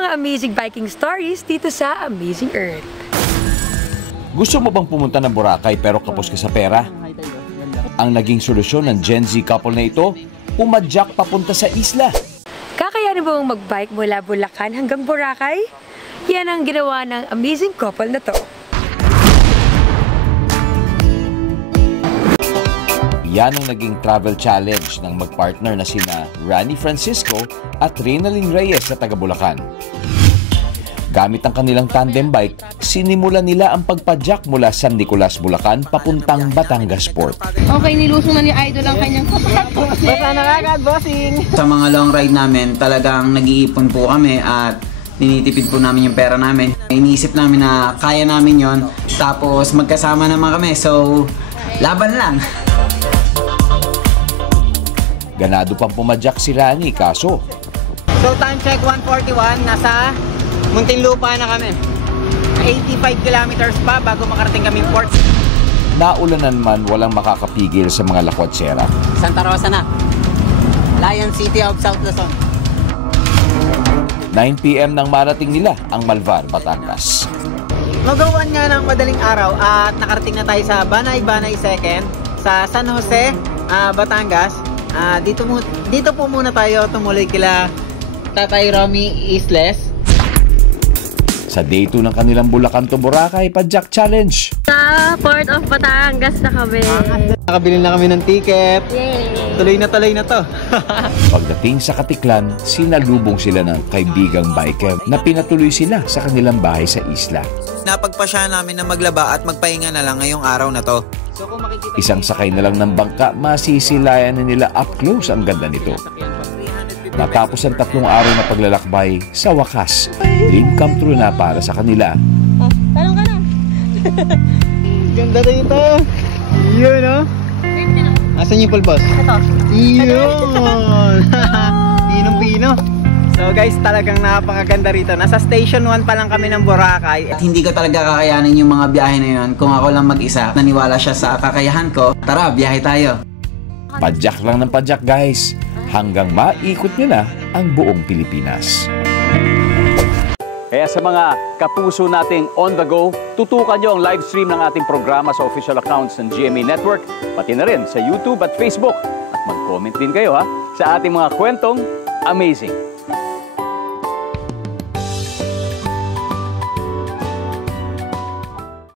mga amazing biking stories dito sa Amazing Earth. Gusto mo bang pumunta ng Boracay pero kapos ka sa pera? Ang naging solusyon ng Gen Z couple na ito, pumadyak papunta sa isla. Kakayanin mo bang magbike mula Bulacan hanggang Boracay? Yan ang ginawa ng amazing couple na to. Yan ang naging travel challenge ng magpartner na sina Rani Francisco at Reynalyn Reyes sa taga Bulacan. Gamit ang kanilang tandem bike, sinimulan nila ang pagpadyak mula San Nicolas, Bulacan papuntang Batangas Port. Okay, nilusong na ni Idol ang kanyang sapatos. Basta na kagad, bossing! Sa mga long ride namin, talagang nag-iipon po kami at tinitipid po namin yung pera namin. Iniisip namin na kaya namin yon, tapos magkasama naman kami, so laban lang. Ganado pang pumadyak si Rani, kaso So time check 1:41, nasa Muntinlupa na kami. 85 kilometers pa bago makarating kaming port. naulanan man walang makakapigil sa mga lakwatsera. Santa Rosa na. Lion City of South Luzon. 9 PM nang marating nila ang Malvar, Batangas. Magawan nga ng madaling araw at nakarating na tayo sa Banay-Banay 2nd sa San Jose, Batangas. Dito po muna tayo tumuloy kila Tatay Romy Isles. Sa day 2 ng kanilang Bulacan to Boracay Padyak Challenge. Sa Port of Batangas na kami. Nakabili na kami ng ticket. Yay! Tuloy na to. Pagdating sa Katiklan, sinalubong sila ng kaibigang biker na pinatuloy sila sa kanilang bahay sa isla. Napagpasya namin na maglaba at magpahinga na lang ngayong araw na to. Isang sakay na lang ng bangka, masisilayan na nila up close ang ganda nito. Natapos ang 3 araw na paglalakbay, sa wakas, dream come true na para sa kanila. Tanong ka na. Ganda dito. Yun, no? Asan yung pulbos? Ito. Yun! Pinong-pino. So guys, talagang napakaganda rito. Nasa Station 1 pa lang kami ng Boracay. At hindi ko talaga kakayanin yung mga biyahe na yun kung ako lang mag-isa. Naniwala siya sa kakayahan ko. Tara, biyahe tayo. Padyak lang ng padyak guys, hanggang maikot nyo na ang buong Pilipinas. Kaya sa mga kapuso nating on the go, tutukan nyo ang live stream ng ating programa sa official accounts ng GMA Network, pati na rin sa YouTube at Facebook. At mag-comment din kayo sa ating mga kwentong amazing.